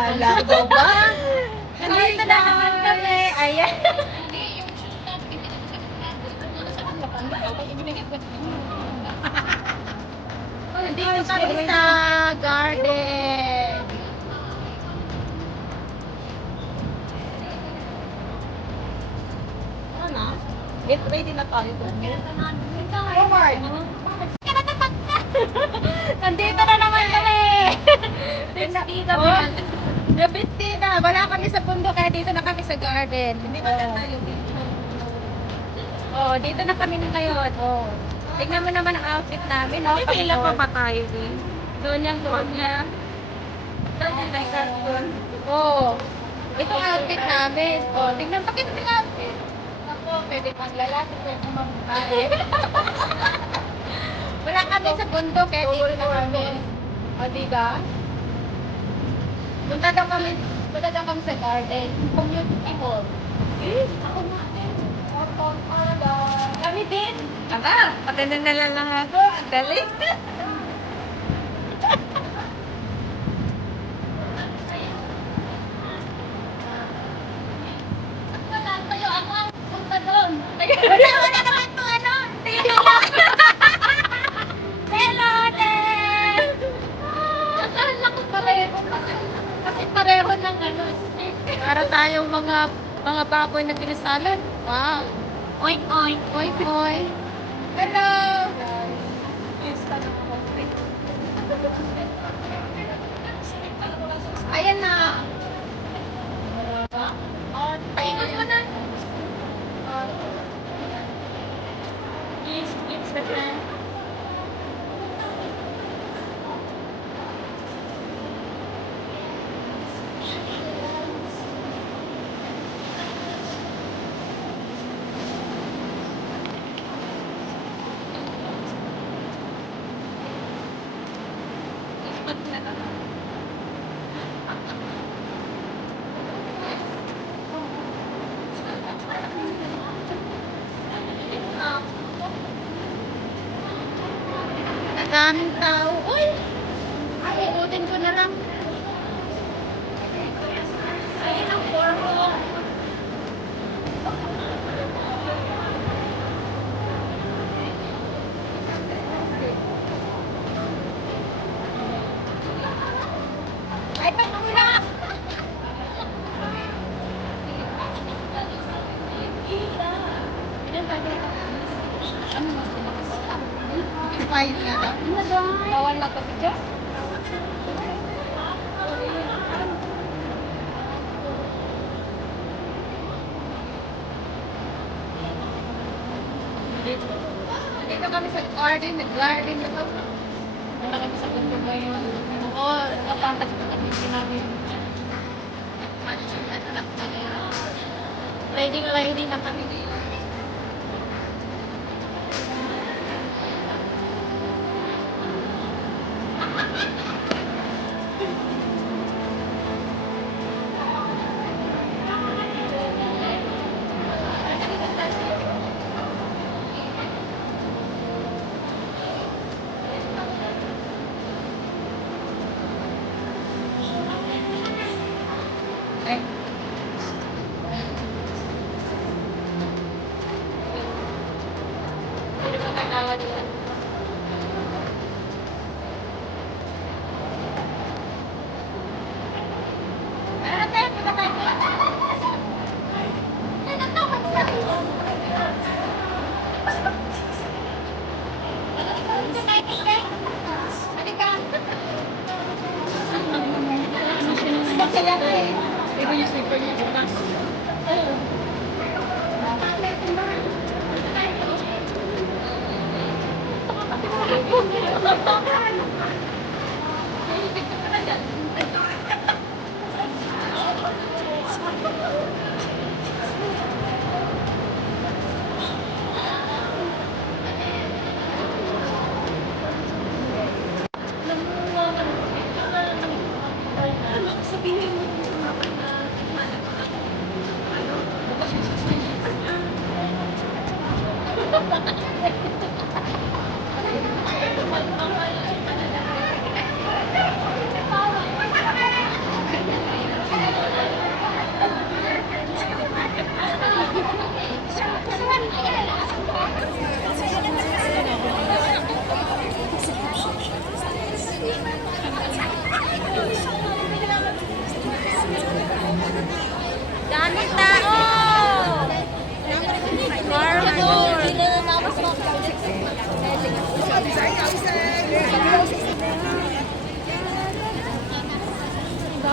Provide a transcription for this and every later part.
Kala ko ba? Nandito na naman kami. Ayan. Nandito kami sa garden. Ano? Get ready na tayo. Omar! Nandito na naman kami! Nandito na. Nabiti na. Wala kami sa bundok kaya dito na kami sa garden. Hindi ba tayo dito? Oh, dito na kami ngayon. Oh. Tignan mo naman ang outfit namin. Oh, Ilan pa ba tayo din? doon yung doon niya. Doon yung like doon. Oh. Ito ang outfit namin. Oh, tignan pa kita yung outfit. Ako, pwede pang lalaki, pwede pang babae. Wala kami sa bundok kaya dito na kami. O, diba? Punta daw kami sa garden. Community hall. Ako nga eh. Kami din. Aba, pati na nalalahat. Dali. Wala kayo. Ako ang punta doon. Wala naman po ano. Tingnan mo. Hello, Ted! Akala ko pareho. Kasi pareho ng ano. Para tayong mga baboy na pinasalan. Wow. Oink, oink. Oink, oink. Hello! Ayan na. Paingon mo na. It's the plan. Daming tao. Uy! Uutin ko na lang. Ayun ang formo. Ay, pagkula! Ano mo sila? Ayun nga. Bawal magpapicture? Dito kami sa garden, nag-garden na to. Punta kami sa bundok ngayon. Oo, nakapantas pa kami namin. Ready na kami. Eh. Hindi ba kailangan nila? Ano tayo? Punta tayo. Ano to? Halika. Masaya na eh. Ito yung slipper niya. Sabihin mo.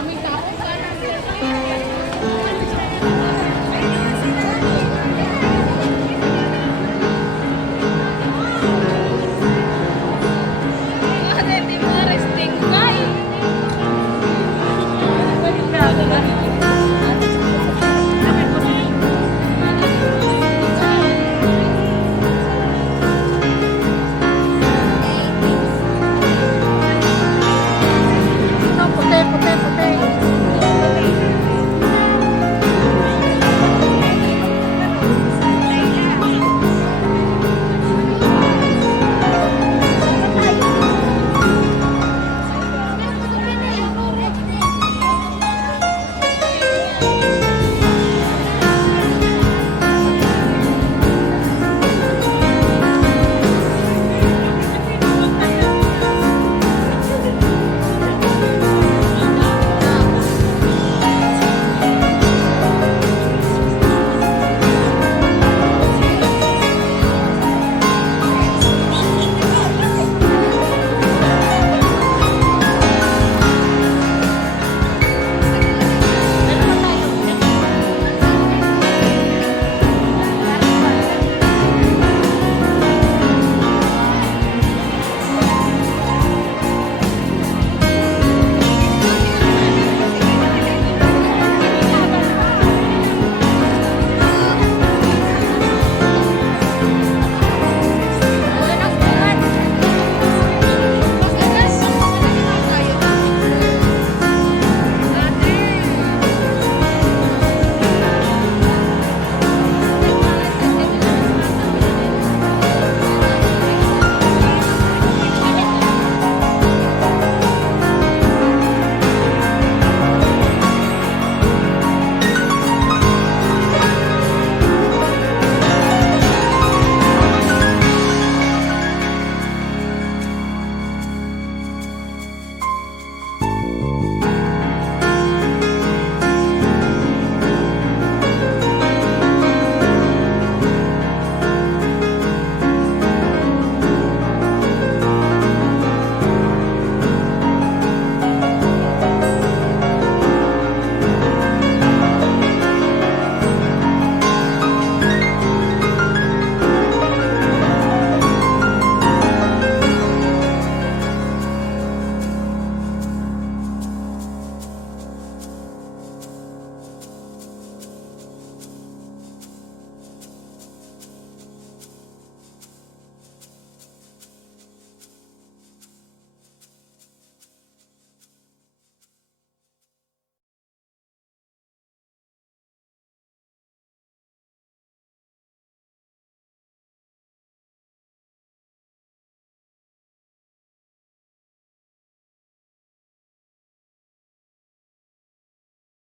daming tao. Resting guy.